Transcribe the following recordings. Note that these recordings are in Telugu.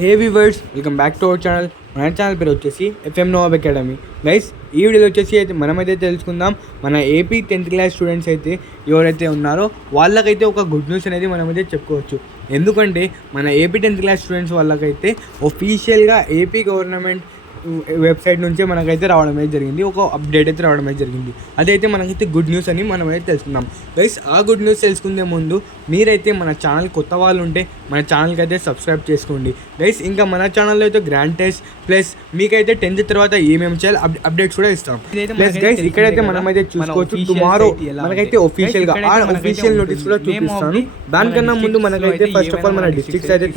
Hey viewers, welcome back to our channel. మన ఛానల్ పేరు వచ్చేసి ఎఫ్ఎం నోవాబ్ అకాడమీ. గైస్, ఈ వీడియోలో వచ్చేసి అయితే మనమైతే తెలుసుకుందాం మన ఏపీ 10th క్లాస్ స్టూడెంట్స్ అయితే ఎవరైతే ఉన్నారో వాళ్ళకైతే ఒక గుడ్ న్యూస్ అనేది మనమైతే చెప్పుకోవచ్చు. ఎందుకంటే మన ఏపీ 10th క్లాస్ స్టూడెంట్స్ వాళ్ళకైతే ఒఫీషియల్గా ఏపీ గవర్నమెంట్ వెబ్సైట్ నుంచే మనకైతే రావడం అయితే జరిగింది, ఒక అప్డేట్ అయితే రావడం అయితే జరిగింది. అదైతే మనకైతే గుడ్ న్యూస్ అని మనం అయితే తెలుసుకుందాం. గైస్, ఆ గుడ్ న్యూస్ తెలుసుకునే ముందు మీరైతే మన ఛానల్ కొత్త వాళ్ళు ఉంటే మన ఛానల్కి అయితే సబ్స్క్రైబ్ చేసుకోండి. గైస్, ఇంకా మన ఛానల్లో అయితే గ్రాండ్ టెస్ట్ ప్లస్ మీకైతే 10th తర్వాత ఏమేమి చేయాలి అప్డేట్స్ కూడా ఇస్తాం. ప్లస్ గైస్, ఇక్కడైతే మనమైతే చూసుకోవచ్చు టుమారో మనకైతే ఒఫీషియల్గా ఒఫీషియల్ నోటీస్ కూడా చూపిస్తాను. దానికన్నా ముందు మనకైతే ఫస్ట్ ఆఫ్ ఆల్ మన డిస్ట్రిక్ట్స్ అయితే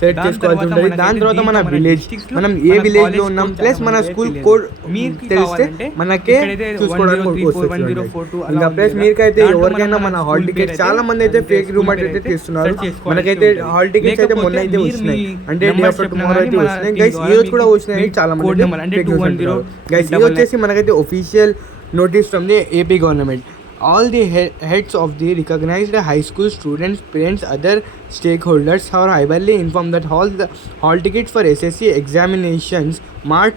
సెలెక్ట్ చేసుకోవాల్సి ఉంటుంది. దాని తర్వాత మన విలేజ్, మనం ఏ విలేజ్ లో ఉన్నాం ప్లస్ మన స్కూల్ కోడ్ మీకు తెలిస్తే మనకే చూసుకోవడానికి ఇంకా ప్లస్ మీకైతే ఎవరికైనా మన హాల్ టికెట్స్ చాలా మంది అయితే ఫేక్ రూమర్ అయితే తీస్తున్నారు. మనకైతే హాల్ టికెట్స్ అయితే మొన్న అయితే వచ్చినాయి, అంటే డే ఆఫ్టర్ టుమారో అయితే వచ్చినాయి. గైస్, ఈ రోజు కూడా వచ్చినాయి చాలా మంది. గైస్, ఇది వచ్చేసి మనకైతే official notice from the AP government. All the heads of the recognized high school students, parents, other stakeholders are hereby informed that all the hall tickets for SSC examinations March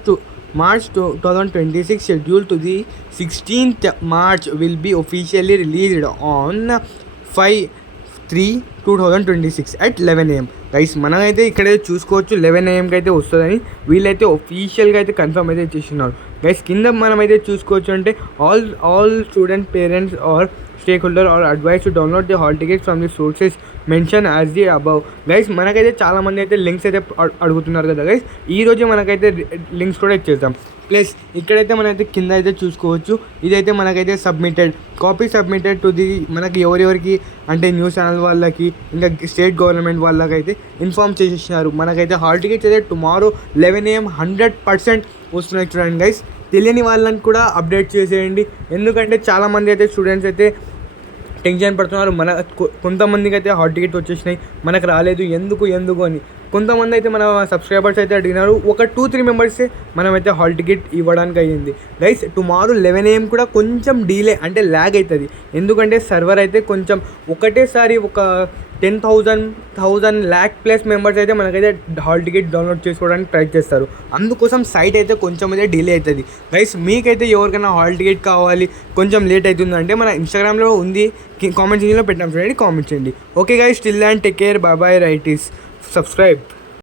2026 scheduled to the 16th March will be officially released on 5/3/2026 at 11 AM. Guys, మనమైతే ఇక్కడైతే చూసుకోవచ్చు 11 AM అయితే వస్తుందని వీళ్ళైతే ఒఫీషియల్గా అయితే కన్ఫర్మ్ అయితే చేస్తున్నారు. గైస్, కింద మనమైతే చూసుకోవచ్చు అంటే all student parents or stakeholder are advise to download the hall tickets from the sources mention as the above. Guys, మనకైతే చాలామంది అయితే లింక్స్ అయితే అడుగుతున్నారు కదా గైస్, ఈరోజే మనకైతే లింక్స్ కూడా ఇచ్చేద్దాం. ప్లస్ ఇక్కడైతే మనైతే కింద అయితే చూసుకోవచ్చు, ఇదైతే మనకైతే కాపీ సబ్మిటెడ్ టు ది మనకి ఎవరెవరికి అంటే న్యూస్ ఛానల్ వాళ్ళకి ఇంకా స్టేట్ గవర్నమెంట్ వాళ్ళకైతే ఇన్ఫార్మ్ చేసేసినారు. మనకైతే హాల్ టికెట్స్ అయితే టుమారో 11 AM 100% వస్తున్నాయి. చూడండి గైస్, తెలియని వాళ్ళని కూడా అప్డేట్ చేసేయండి. ఎందుకంటే చాలామంది అయితే స్టూడెంట్స్ అయితే టెన్షన్ పడుతున్నారు. కొంతమందికి అయితే హాల్ టికెట్ వచ్చేసినాయి, మనకు రాలేదు ఎందుకు అని. కొంతమంది అయితే మన సబ్స్క్రైబర్స్ అయితే అడిగినారు, ఒక 2-3 మెంబర్సే మనమైతే హాల్ టికెట్ ఇవ్వడానికి అయ్యింది. గైస్, టుమారో 11 AM కూడా కొంచెం డీలే అంటే ల్యాగ్ అవుతుంది. ఎందుకంటే సర్వర్ అయితే కొంచెం ఒకటేసారి ఒక 10,000 lakh ప్లస్ మెంబర్స్ అయితే మనకైతే హాల్ టికెట్ డౌన్లోడ్ చేసుకోవడానికి ట్రై చేస్తారు. అందుకోసం సైట్ అయితే కొంచెం అయితే డిలే అవుతుంది. గైస్, మీకైతే ఎవరికైనా హాల్ టికెట్ కావాలి కొంచెం లేట్ అవుతుందంటే మన ఇన్స్టాగ్రామ్లో ఉంది, కామెంట్ సెక్షన్లో పెట్టాం, చూడండి, కామెంట్ చేయండి. Okay guys, still and take care, bye bye, right is subscribe.